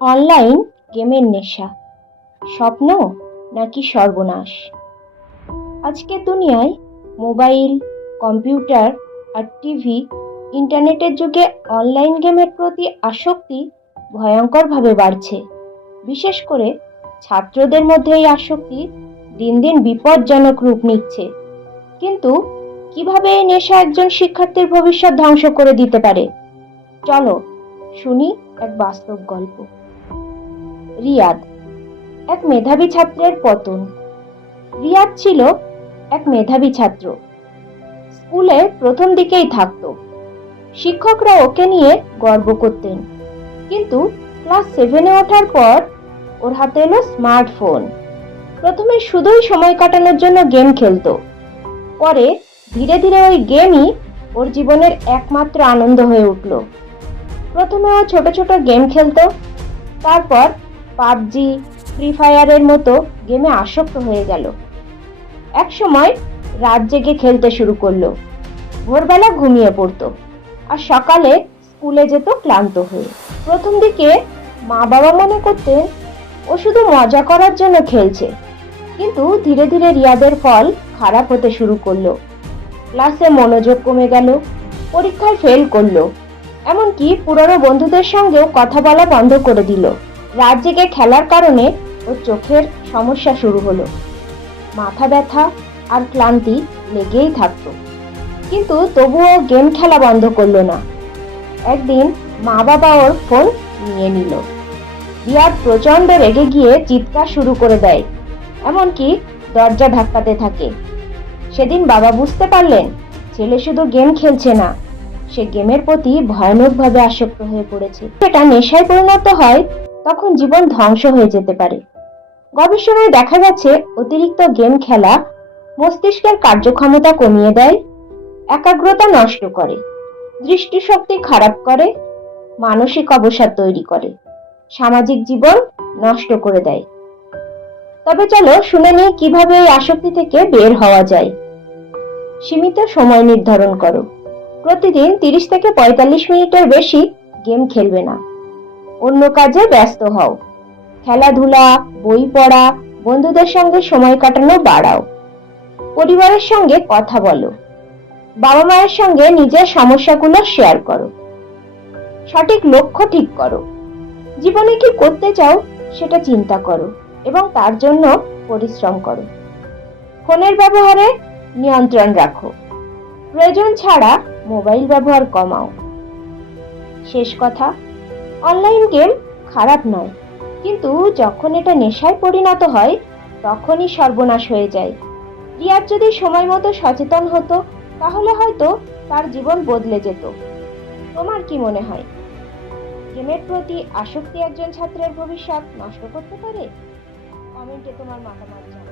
Online গেমের নেশা স্বপ্ন নাকি সর্বনাশ? আজকের দুনিয়ায় মোবাইল, কম্পিউটার আর টিভি, ইন্টারনেটের যুগে অনলাইন গেমের প্রতি আসক্তি ভয়ঙ্করভাবে বাড়ছে। বিশেষ করে ছাত্রদের মধ্যে এই আসক্তি দিন দিন বিপজ্জনক রূপ নিচ্ছে। কিন্তু কিভাবে এই নেশা একজন শিক্ষার্থীর ভবিষ্যৎ ধ্বংস করে দিতে পারে? চলো শুনি এক বাস্তব গল্প। রিয়াদ, এক মেধাবী ছাত্রের পতন। রিয়াদ ছিল এক মেধাবী ছাত্র। স্কুলে প্রথম দিকেই থাকতো। শিক্ষকরা ওকে নিয়ে গর্ব করতেন। কিন্তু ক্লাস 7-এ ওঠার পর ওর হাতে এলো স্মার্টফোন। প্রথমে শুধুই সময় কাটানোর জন্য গেম খেলতো। পরে ধীরে ধীরে ওই গেমই ওর জীবনের একমাত্র আনন্দ হয়ে উঠল। প্রথমে ও ছোট ছোট গেম খেলতো, তারপর পাবজি, ফ্রি ফায়ারের মতো গেমে আসক্ত হয়ে গেল। এক সময় রাত জেগে খেলতে শুরু করলো। ভোরবেলা ঘুমিয়ে পড়তো আর সকালে স্কুলে যেত ক্লান্ত হয়ে। প্রথম দিকে মা বাবা মনে করতেন ও শুধু মজা করার জন্য খেলছে, কিন্তু ধীরে ধীরে রিয়াদের ফল খারাপ হতে শুরু করলো। ক্লাসে মনোযোগ কমে গেল, পরীক্ষায় ফেল করলো, এমনকি পুরনো বন্ধুদের সঙ্গেও কথা বলা বন্ধ করে দিল। রাত জেগে খেলার কারণে ওর চোখের সমস্যা শুরু হলো। মাথা ব্যথা আর ক্লান্তি লেগেই থাকতো, কিন্তু তবুও গেম খেলা বন্ধ করলো না। একদিন মা বাবা ওর ফোন নিয়ে নিল। রিয়াদ প্রচন্ড রেগে গিয়ে চিৎকার শুরু করে দেয়, এমনকি দরজা ধাক্কাতে থাকে। সেদিন বাবা বুঝতে পারলেন ছেলে শুধু গেম খেলছে না, সে গেমের প্রতি ভয়ানকভাবে আসক্ত হয়ে পড়েছে। এটা নেশায় পরিণত হয় তখন জীবন ধ্বংস হয়ে যেতে পারে। গবেষণায় দেখা গেছে অতিরিক্ত গেম খেলা মস্তিষ্কের কার্যক্ষমতা কমিয়ে দেয়, একাগ্রতা নষ্ট করে, দৃষ্টিশক্তি খারাপ করে, মানসিক অবসাদ তৈরি করে, সামাজিক জীবন নষ্ট করে দেয়। তবে চলো শুনে নিই কিভাবে এই আসক্তি থেকে বের হওয়া যায়। সীমিত সময় নির্ধারণ করো। প্রতিদিন 30 থেকে 45 মিনিটের বেশি গেম খেলবে না। অন্য কাজে ব্যস্ত হও। খেলাধুলা, বই পড়া, বন্ধুদের সঙ্গে সময় কাটানো বাড়াও। পরিবারের সঙ্গে কথা বলো। বাবা মায়ের সঙ্গে নিজের সমস্যাগুলো শেয়ার করো। সঠিক লক্ষ্য ঠিক করো। জীবনে কি করতে চাও সেটা চিন্তা করো এবং তার জন্য পরিশ্রম করো। ফোনের ব্যবহারে নিয়ন্ত্রণ রাখো। প্রয়োজন ছাড়া মোবাইল ব্যবহার কমাও। শেষ কথা, অনলাইন গেম খারাপ নয়, কিন্তু যখন এটা নেশায় পরিণত হয় তখনই সর্বনাশ হয়ে যায়। রিয়াদ যদি সময় মতো সচেতন হতো তাহলে হয়তো তার জীবন বদলে যেত। তোমার কি মনে হয়, গেমের প্রতি আসক্তি একজন ছাত্রের ভবিষ্যৎ নষ্ট করতে পারে? কমেন্টে তোমার মতামত জানাও।